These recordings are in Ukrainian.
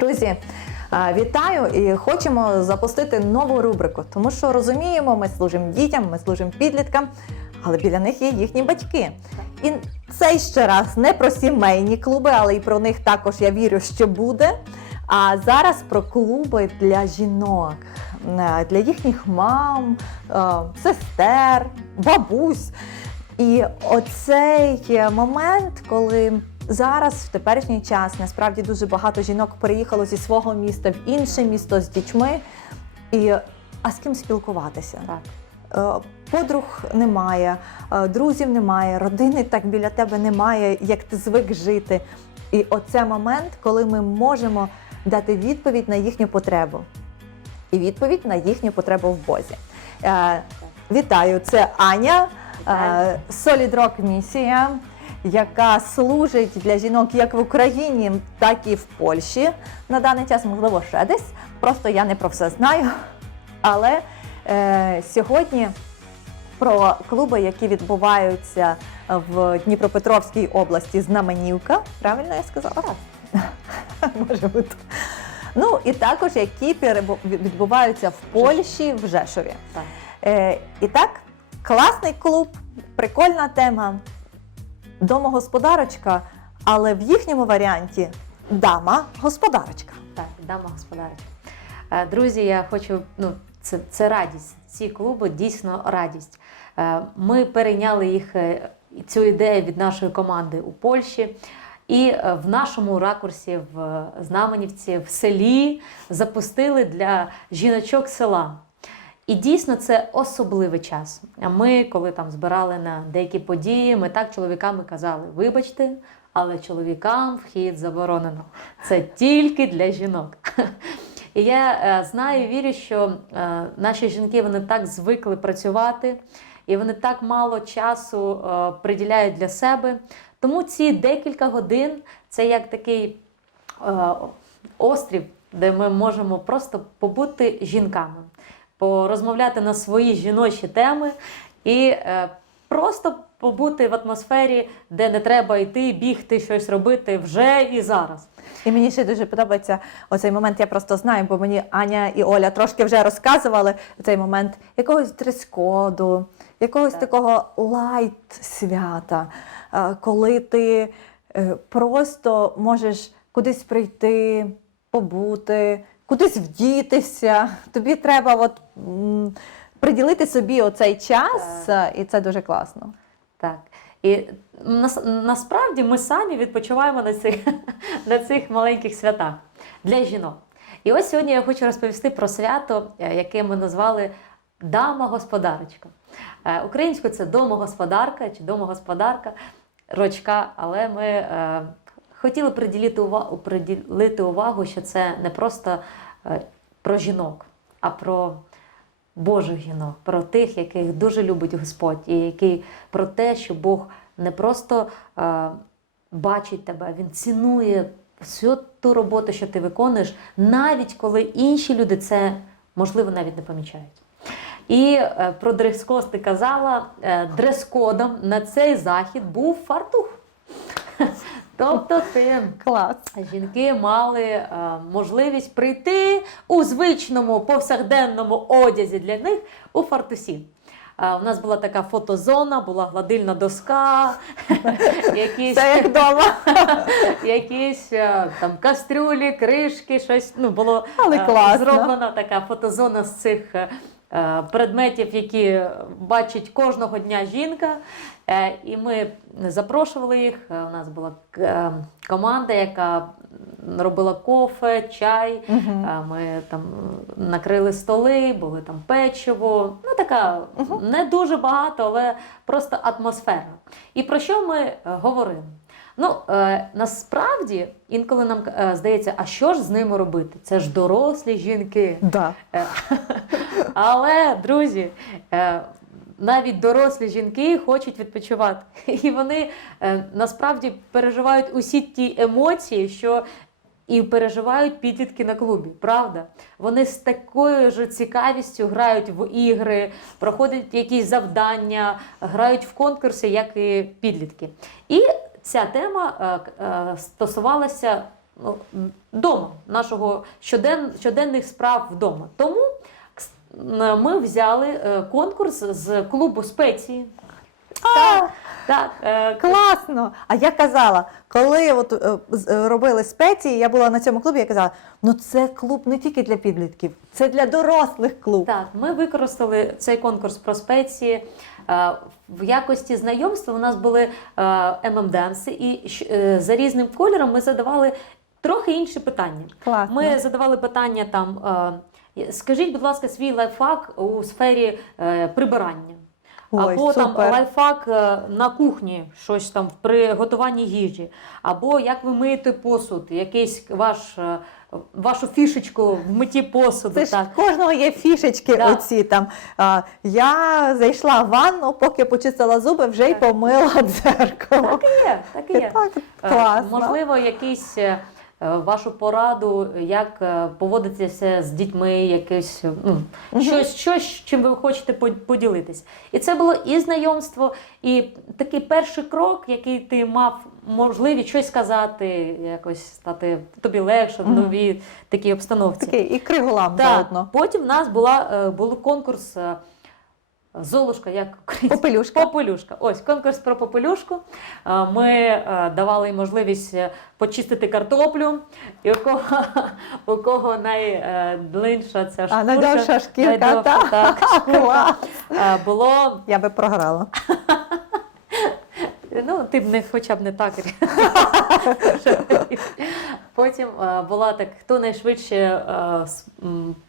Друзі, вітаю і хочемо запустити нову рубрику, тому що розуміємо, ми служимо дітям, ми служимо підліткам, але біля них є їхні батьки. І це ще раз не про сімейні клуби, але і про них також я вірю, що буде. А зараз про клуби для жінок, е, для їхніх мам, е, сестер, бабусь. І оцей е, момент, коли зараз, в теперішній час, насправді дуже багато жінок переїхало зі свого міста в інше місто з дітьми. І а з ким спілкуватися? Так. Е, Подруг немає, е, друзів немає, родини так біля тебе немає, як ти звик жити. І оце момент, коли ми можемо дати відповідь на їхню потребу. І відповідь на їхню потребу в Бозі. Е, Вітаю, це Аня, Solid Rock місія, яка служить для жінок як в Україні, так і в Польщі. На даний час, можливо, ще десь. Просто я не про все знаю. Але е, сьогодні про клуби, які відбуваються в Дніпропетровській області, Знаменівка. Правильно я сказала? Так. Може бути. Ну і також які відбуваються в Польщі, в Жешові. Так. Е, і так, класний клуб, прикольна тема. Домогосподарочка, але в їхньому варіанті дама господарочка. Так, дама господарочка. Е, Друзі, я хочу, ну, це, це радість. Ці клуби дійсно радість. Е, Ми перейняли їх е, цю ідею від нашої команди у Польщі. І в нашому ракурсі в Знаменівці, в селі запустили для жіночок села. І дійсно це особливий час. А ми, коли там збирали на деякі події, ми так чоловікам і казали: вибачте, але чоловікам вхід заборонено. Це тільки для жінок. І я е, знаю і вірю, що е, наші жінки вони так звикли працювати, і вони так мало часу е, приділяють для себе. Тому ці декілька годин це як такий острів, де ми можемо просто побути жінками, порозмовляти на свої жіночі теми і е, просто побути в атмосфері, де не треба йти, бігти, щось робити вже і зараз. І мені ще дуже подобається оцей момент, я просто знаю, бо мені Аня і Оля трошки вже розказували цей момент якогось дрес-коду, якогось Так. такого лайт свята, е, коли ти е, просто можеш кудись прийти, побути, кудись вдітися. Тобі треба от, м, приділити собі оцей час, е, і це дуже класно. Так. І нас, насправді ми самі відпочиваємо на цих, на цих маленьких святах для жінок. І ось сьогодні я хочу розповісти про свято, е, яке ми назвали Дама господарочка. Е, Українською це домогосподарка чи домогосподарка, рочка, але ми хотіли приділити увагу, приділити увагу, що це не просто е, про жінок, а про Божих жінок, про тих, яких дуже любить Господь, і який про те, що Бог не просто е, бачить тебе, Він цінує всю ту роботу, що ти виконуєш, навіть коли інші люди це можливо навіть не помічають. І е, про дрес-код ти казала, дрес-кодом на цей захід був фартух. Тобто ти Клас. Жінки мали е, можливість прийти у звичному повсякденному одязі для них у фартусі. Е, у нас була така фотозона, була гладильна доска, якісь, Це як вдома. якісь е, там кастрюлі, кришки, щось ну, було Але класно. зроблена така фотозона з цих предметів, які бачить кожного дня жінка. Е, І ми запрошували їх. Е, У нас була е, команда, яка робила кофе, чай. Ми там накрили столи, були там печиво. Ну така не дуже багато, але просто атмосфера. І про що ми говоримо? Ну е, насправді інколи нам е, здається, а що ж з ними робити? Це ж дорослі жінки. Да. Е, Але, друзі, е, навіть дорослі жінки хочуть відпочивати. І вони е, насправді переживають усі ті емоції, що і переживають підлітки на клубі, правда? Вони з такою ж цікавістю грають в ігри, проходять якісь завдання, грають в конкурси, як і підлітки. І ця тема е, е, стосувалася ну, вдома, нашого щоден, щоденних справ вдома. Тому ми взяли е, конкурс з клубу спеції. Так, так, е, Класно! А я казала, коли от, е, е, робили спеції, я була на цьому клубі, я казала, ну це клуб не тільки для підлітків, це для дорослих клуб. Так, ми використали цей конкурс про спеції. Е, В якості знайомства у нас були ММДемси, і е, за різним кольором ми задавали трохи інші питання. Класно. Ми задавали питання там: е, скажіть, будь ласка, свій лайфхак у сфері е, прибирання. Ой, або там супер. лайфхак е, на кухні, щось там при готуванні їжі, або як ви миєте посуд, якийсь ваш, е, вашу фішечку в митті посуду. Це так. в кожного є фішечки Да. оці там. А, я зайшла в ванну, поки почистила зуби, вже й помила дзеркало. Так і є, так і є. Так, Е, класно. Можливо, якийсь е, е, вашу пораду, як е, поводитися з дітьми, якесь е, ну, Мгм. щось, щось, чим ви хочете по- поділитись. І це було і знайомство, і такий перший крок, який ти мав можливість щось сказати, якось стати тобі легше в Мгм. новій такій обстановці. Такий і криголам заодно. Потім в нас була, е, був конкурс е, Золушка, як? Попелюшка. Попелюшка. Ось конкурс про попелюшку. Е, Ми е, давали їм можливість е, почистити картоплю, і у кого, у кого найдлинша ця шкурка. А найдовша шкірка, найдовша, так. так, шкурка, було. Я би програла. Ну, ти б не хоча б не так. Потім е, була так, хто найшвидше с-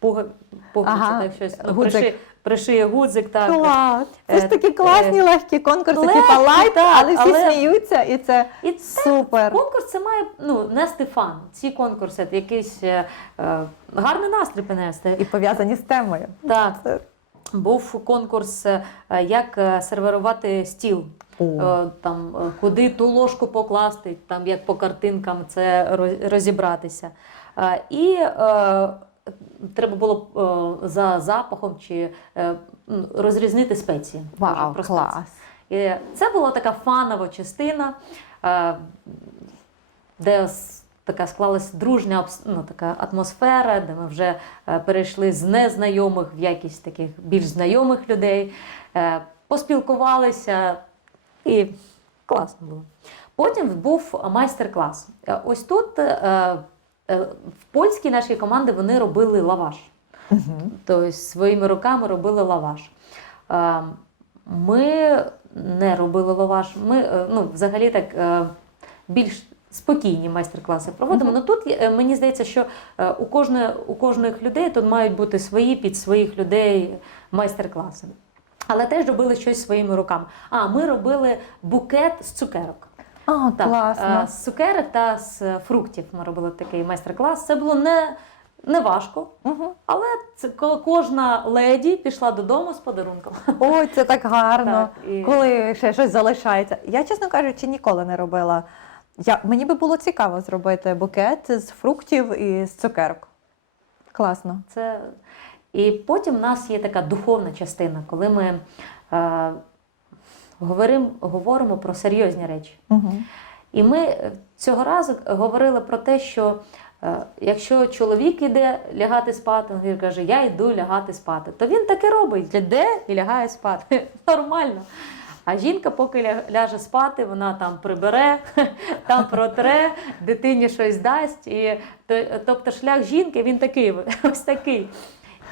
пуга, пуговиця, Ага, так щось ну, приши- пришиє гудзик. Так. Клас. Це ж Е, такі класні е, легкі конкурси, легкі, типа лайт, так, але всі але- сміються, і це І супер. конкурс це має ну, нести фан. Ці конкурси, якийсь е, е, гарний настрій принести. І пов'язані з темою. Так, Це- був конкурс, як сервірувати стіл. Е, Там, куди ту ложку покласти, там як по картинкам це розібратися. І треба було е, за запахом чи е, розрізнити спеції. Вау, про клас. І це була така фанова частина, е, де така склалась дружня ну, така атмосфера, де ми вже перейшли з незнайомих в якість таких більш знайомих людей, поспілкувалися і класно було. Потім був майстер-клас. Ось тут в польській нашій команді вони робили лаваш. Тобто своїми руками робили лаваш. Е, Ми не робили лаваш. Ми е, ну, взагалі так е, більш спокійні майстер-класи проводимо. Мгм. Ну тут е, мені здається, що е, у кожне, у кожних людей тут мають бути свої під своїх людей майстер-класи. Але теж робили щось своїми руками. А ми робили букет з цукерок. А, Так, класно. е, з цукерок та з фруктів ми робили такий майстер-клас. Це було не, не важко, Мгм. але це кожна леді пішла додому з подарунком. Ой, це так гарно. Так, і- Коли ще щось залишається. Я, чесно кажучи, ніколи не робила. Я, мені би було цікаво зробити букет з фруктів і з цукерок. Класно. Це... І потім в нас є така духовна частина, коли ми е, говоримо, говоримо про серйозні речі. Угу. І ми е, цього разу говорили про те, що е, якщо чоловік іде лягати спати, він каже, я йду лягати спати, то він таке робить, йде і лягає спати. Нормально. А жінка, поки ляже спати, вона там прибере, там протре, дитині щось дасть. І, то- тобто шлях жінки він такий, ось такий.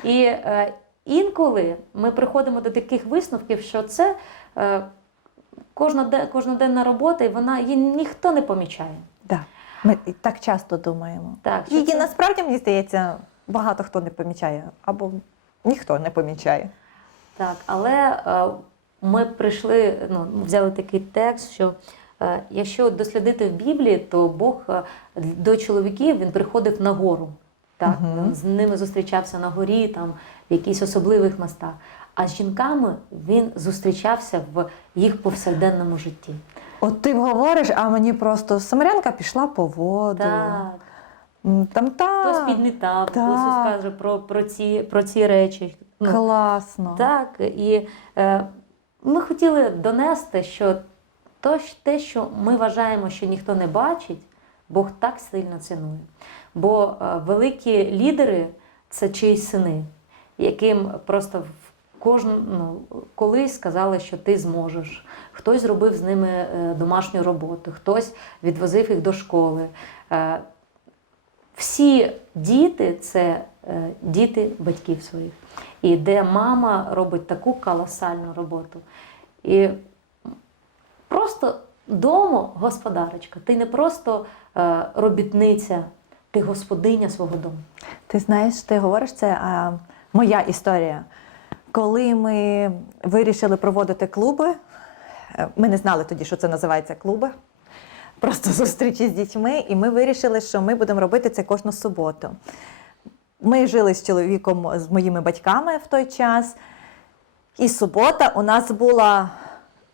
І е, інколи ми приходимо до таких висновків, що це е, кожноде- кожноденна робота, і вона її ніхто не помічає. Да. Ми так часто думаємо. Так, Її це- насправді, мені здається, багато хто не помічає, або ніхто не помічає. Так, але е, ми прийшли, ну, взяли такий текст, що е, якщо дослідити в Біблії, то Бог е, до чоловіків він приходив на гору. Так. Він з ними зустрічався на горі, там, в якихось особливих містах. А з жінками він зустрічався в їх повсякденному житті. От ти говориш, а мені просто Самарянка пішла по воду. Так, Там та хтось підмітав, так. хтось скаже про, про, ці, про ці речі. Ну, класно. Так, і е, ми хотіли донести, що то, те, що ми вважаємо, що ніхто не бачить, Бог так сильно цінує. Бо е, великі лідери це чиїсь сини, яким просто в кожну, ну, колись сказали, що ти зможеш. Хтось зробив з ними е, домашню роботу, хтось відвозив їх до школи. Е, Всі діти це е, діти батьків своїх. І де мама робить таку колосальну роботу. І просто дому господарочка. Ти не просто робітниця, ти господиня свого дому. Ти знаєш, ти говориш, це а, моя історія. Коли ми вирішили проводити клуби, е, ми не знали тоді, що це називається клуби. Просто зустрічі з дітьми, і ми вирішили, що ми будемо робити це кожну суботу. Ми жили з чоловіком, з моїми батьками в той час. І субота у нас була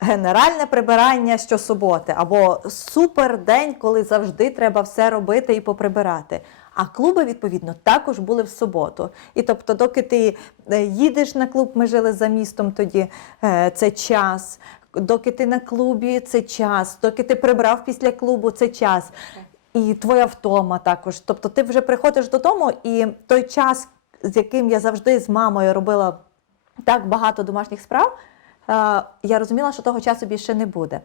генеральне прибирання щосуботи, або супер день, коли завжди треба все робити і поприбирати. А клуби, відповідно, також були в суботу. І тобто, доки ти е, їдеш на клуб, ми жили за містом тоді, е, це час. Доки ти на клубі, це час. Доки ти прибрав після клубу, це час. І твоя втома також. Тобто ти вже приходиш додому, і той час, з яким я завжди з мамою робила так багато домашніх справ, е, я розуміла, що того часу більше не буде.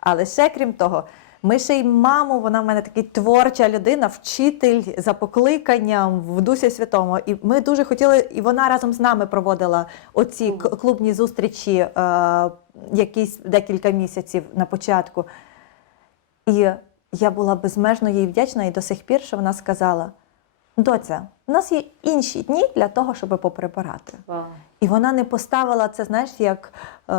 Але ще крім того, ми ще й маму, вона в мене така творча людина, вчитель за покликанням в Дусі Святому. І ми дуже хотіли, і вона разом з нами проводила оці клубні зустрічі е, якісь декілька місяців на початку. І я була безмежно їй вдячна і до сих пір, що вона сказала: доця, у нас є інші дні для того, щоб поприбирати. Вау, І вона не поставила це, знаєш, як е,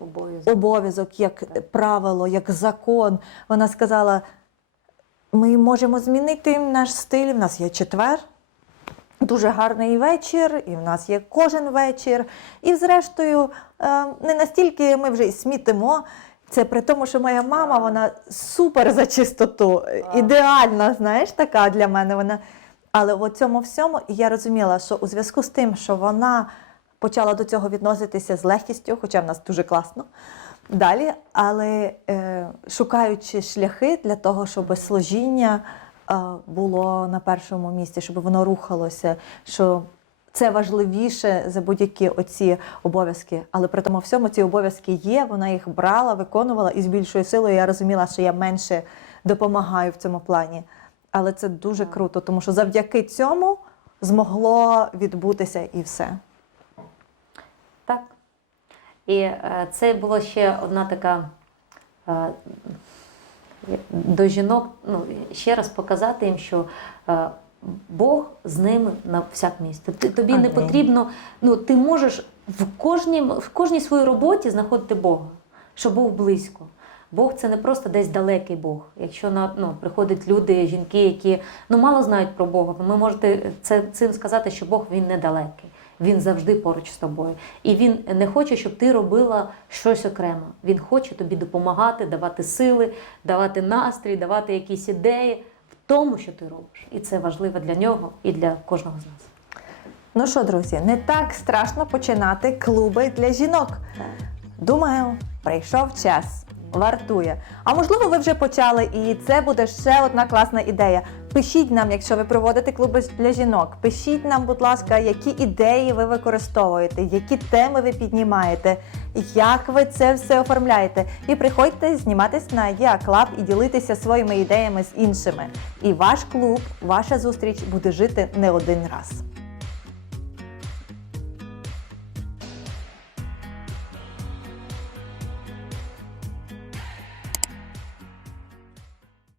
обов'язок. обов'язок, як правило, як закон. Вона сказала: ми можемо змінити наш стиль. В нас є четвер, дуже гарний вечір, і в нас є кожен вечір. І, зрештою, е, не настільки ми вже і смітимо. Це при тому, що моя мама, вона супер за чистоту, ідеальна, знаєш, така для мене вона. Але в цьому всьому я розуміла, що у зв'язку з тим, що вона почала до цього відноситися з легкістю, хоча в нас дуже класно далі, але е, шукаючи шляхи для того, щоб служіння е, було на першому місці, щоб воно рухалося, що це важливіше за будь-які оці обов'язки. Але при тому всьому ці обов'язки є, вона їх брала, виконувала і з більшою силою я розуміла, що я менше допомагаю в цьому плані. Але це дуже круто, тому що завдяки цьому змогло відбутися і все. Так. І е, це була ще одна така е, до жінок, ну, ще раз показати їм, що е, Бог з ними на всяк місце. Тобі не потрібно, ну, ти можеш в кожній, в кожній своїй роботі знаходити Бога, щоб був близько. Бог це не просто десь далекий Бог. Якщо на ну, приходять люди, жінки, які ну мало знають про Бога, ви можете це цим сказати, що Бог він недалекий. Він завжди поруч з тобою. І він не хоче, щоб ти робила щось окремо. Він хоче тобі допомагати, давати сили, давати настрій, давати якісь ідеї в тому, що ти робиш. І це важливо для нього і для кожного з нас. Ну що, друзі, не так страшно починати клуби для жінок. Думаю, прийшов час. Вартує. А можливо, ви вже почали, і це буде ще одна класна ідея. Пишіть нам, якщо ви проводите клуби для жінок. Пишіть нам, будь ласка, які ідеї ви використовуєте, які теми ви піднімаєте, як ви це все оформляєте. І приходьте зніматись на Club і ділитися своїми ідеями з іншими. І ваш клуб, ваша зустріч буде жити не один раз.